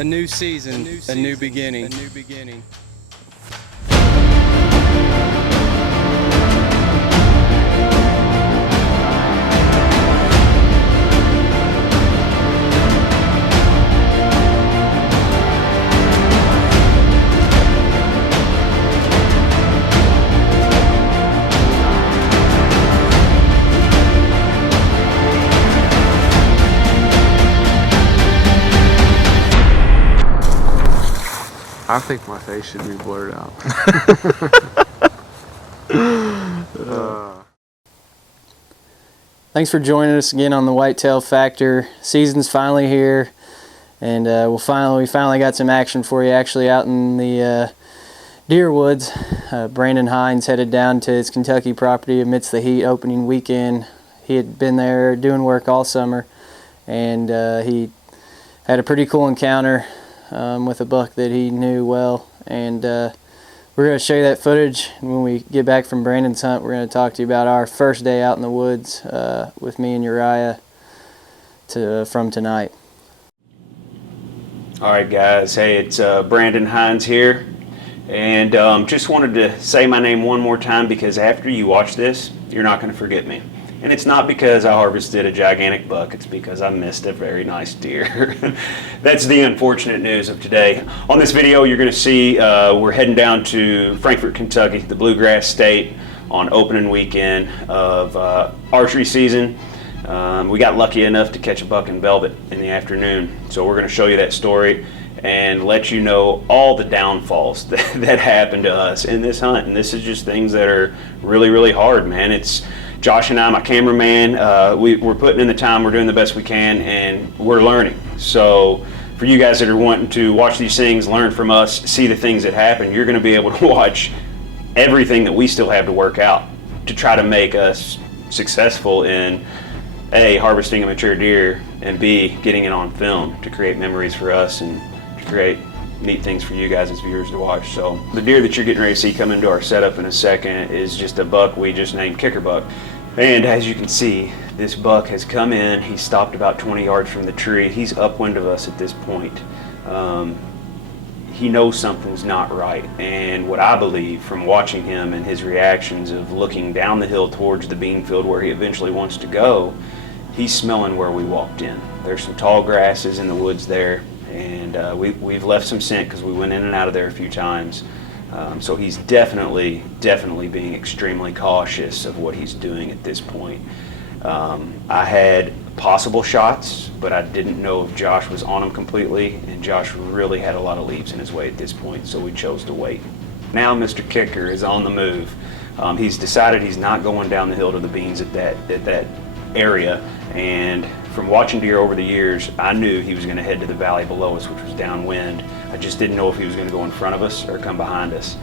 A new season, a new beginning. I think my face should be blurred out. Thanks for joining us again on the Whitetail Factor. Season's finally here, and we finally got some action for you actually out in the deer woods. Brandon Hines headed down to his Kentucky property amidst the heat opening weekend. He had been there doing work all summer, and he had a pretty cool encounter with a buck that he knew well, and we're going to show you that footage. And when we get back from Brandon's hunt, we're going to talk to you about our first day out in the woods with me and Uriah from tonight. All right, guys. Hey, it's Brandon Hines here, and just wanted to say my name one more time because after you watch this, you're not going to forget me. And it's not because I harvested a gigantic buck, it's because I missed a very nice deer. That's the unfortunate news of today. On this video, you're gonna see we're heading down to Frankfort, Kentucky, the Bluegrass State, on opening weekend of archery season. We got lucky enough to catch a buck in velvet in the afternoon. So we're gonna show you that story and let you know all the downfalls that happened to us in this hunt. And this is just things that are really, really hard, man. It's Josh and I, my cameraman, we're putting in the time, we're doing the best we can, and we're learning. So for you guys that are wanting to watch these things, learn from us, see the things that happen, you're going to be able to watch everything that we still have to work out to try to make us successful in A, harvesting a mature deer, and B, getting it on film to create memories for us and to create neat things for you guys as viewers to watch. So the deer that you're getting ready to see come into our setup in a second is just a buck we just named Kicker Buck. And as you can see, this buck has come in. He stopped about 20 yards from the tree. He's upwind of us at this point. He knows something's not right. And what I believe from watching him and his reactions of looking down the hill towards the bean field where he eventually wants to go, he's smelling where we walked in. There's some tall grasses in the woods there. And we've left some scent because we went in and out of there a few times. So he's definitely being extremely cautious of what he's doing at this point. I had possible shots, but I didn't know if Josh was on him completely, and Josh really had a lot of leaves in his way at this point, so we chose to wait. Now Mr. Kicker is on the move. He's decided he's not going down the hill to the beans at that area, and from watching deer over the years, I knew he was going to head to the valley below us, which was downwind. I just didn't know if he was going to go in front of us or come behind us.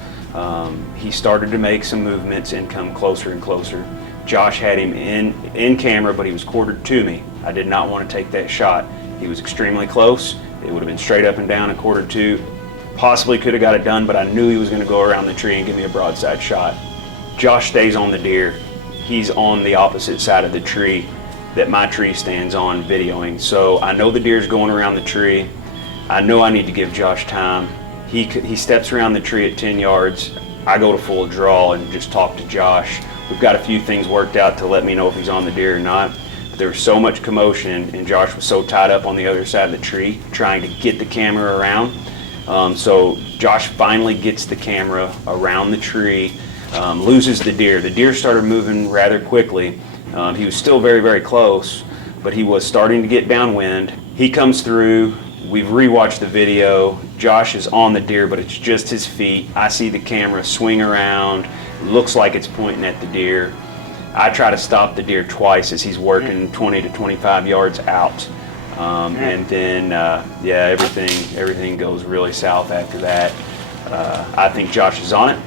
He started to make some movements and come closer and closer. Josh had him in camera, but he was quartered to me. I did not want to take that shot. He was extremely close. It would have been straight up and down and quartered to. Possibly could have got it done, but I knew he was going to go around the tree and give me a broadside shot. Josh stays on the deer. He's on the opposite side of the tree that my tree stands on videoing. So I know the deer's going around the tree. I know I need to give Josh time. He steps around the tree at 10 yards. I go to full draw and just talk to Josh. We've got a few things worked out to let me know if he's on the deer or not. But there was so much commotion and Josh was so tied up on the other side of the tree trying to get the camera around. So Josh finally gets the camera around the tree, loses the deer. The deer started moving rather quickly. He was still very, very close, but he was starting to get downwind. He comes through. We've rewatched the video. Josh is on the deer, but it's just his feet. I see the camera swing around. Looks like it's pointing at the deer. I try to stop the deer twice as he's working 20 to 25 yards out. And then, yeah, everything goes really south after that. I think Josh is on it.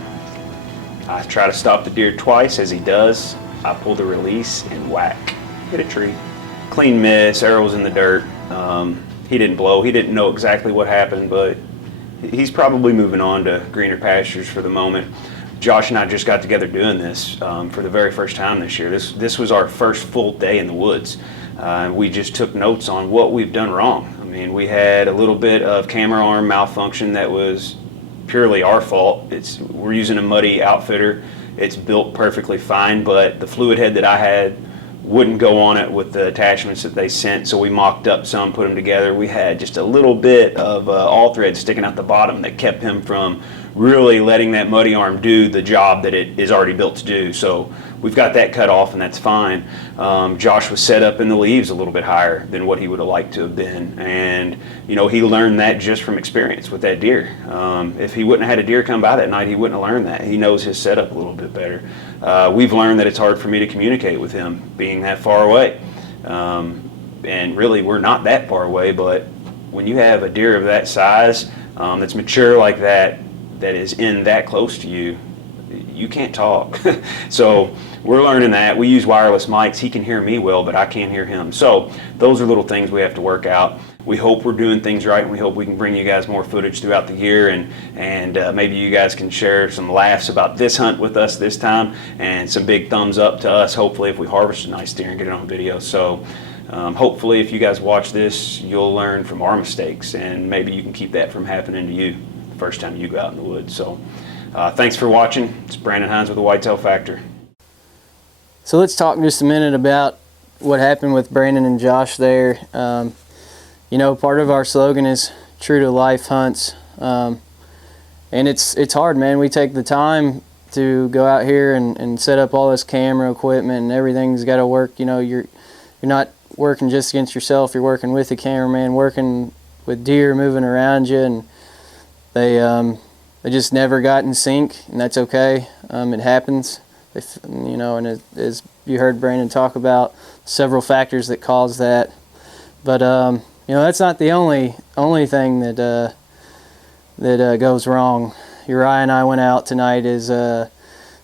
I try to stop the deer twice. As he does, I pull the release and whack, hit a tree. Clean miss, arrows in the dirt. He didn't blow. He didn't know exactly what happened, but he's probably moving on to greener pastures for the moment. Josh and I just got together doing this for the very first time this year. This was our first full day in the woods. We just took notes on what we've done wrong. I mean, we had a little bit of camera arm malfunction that was purely our fault. We're using a muddy outfitter. It's built perfectly fine, but the fluid head that I had wouldn't go on it with the attachments that they sent, so we mocked up some, put them together. We had just a little bit of all thread sticking out the bottom that kept him from really letting that muddy arm do the job that it is already built to do. So we've got that cut off, and that's fine. Josh was set up in the leaves a little bit higher than what he would have liked to have been, and you know, he learned that just from experience with that deer. If he wouldn't have had a deer come by that night, he wouldn't have learned that. He knows his setup a little bit better. We've learned that it's hard for me to communicate with him being that far away, and really we're not that far away, but when you have a deer of that size that's mature like that, that is in that close to you, you can't talk. So we're learning that. We use wireless mics. He can hear me well, but I can't hear him. So those are little things we have to work out. We hope we're doing things right, and we hope we can bring you guys more footage throughout the year, and maybe you guys can share some laughs about this hunt with us this time, and some big thumbs up to us, hopefully, if we harvest a nice deer and get it on video. So hopefully if you guys watch this, you'll learn from our mistakes, and maybe you can keep that from happening to you the first time you go out in the woods. So thanks for watching. It's Brandon Hines with the Whitetail Factor. So let's talk just a minute about what happened with Brandon and Josh there. You know, part of our slogan is true to life hunts, and it's hard, man. We take the time to go out here and set up all this camera equipment, and everything's got to work. You know, you're not working just against yourself. You're working with the cameraman, working with deer moving around you, and they just never got in sync, and that's okay. It happens. You know, and as you heard Brandon talk about, several factors that cause that, but you know, that's not the only thing that goes wrong. Uriah and I went out tonight. Is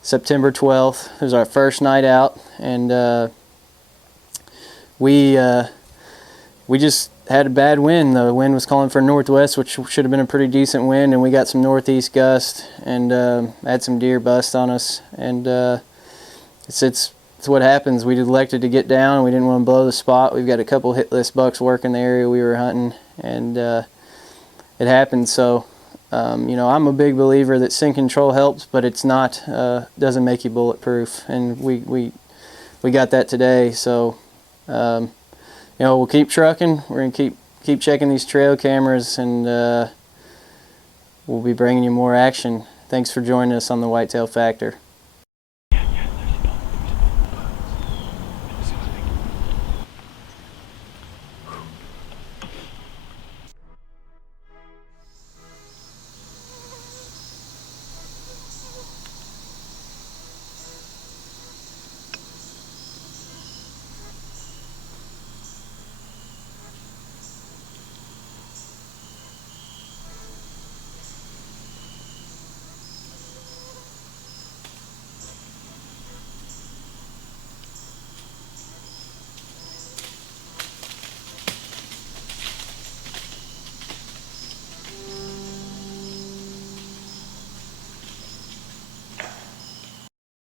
September 12th. It was our first night out, and we just had a bad wind. The wind was calling for northwest, which should have been a pretty decent wind, and we got some northeast gust, and had some deer bust on us. And it's what happens. We elected to get down. We didn't want to blow the spot. We've got a couple hitless bucks working the area we were hunting, and it happened. So you know, I'm a big believer that scent control helps, but it's not doesn't make you bulletproof, and we got that today. So you know, we'll keep trucking. We're gonna keep checking these trail cameras, and we'll be bringing you more action. Thanks for joining us on the Whitetail Factor.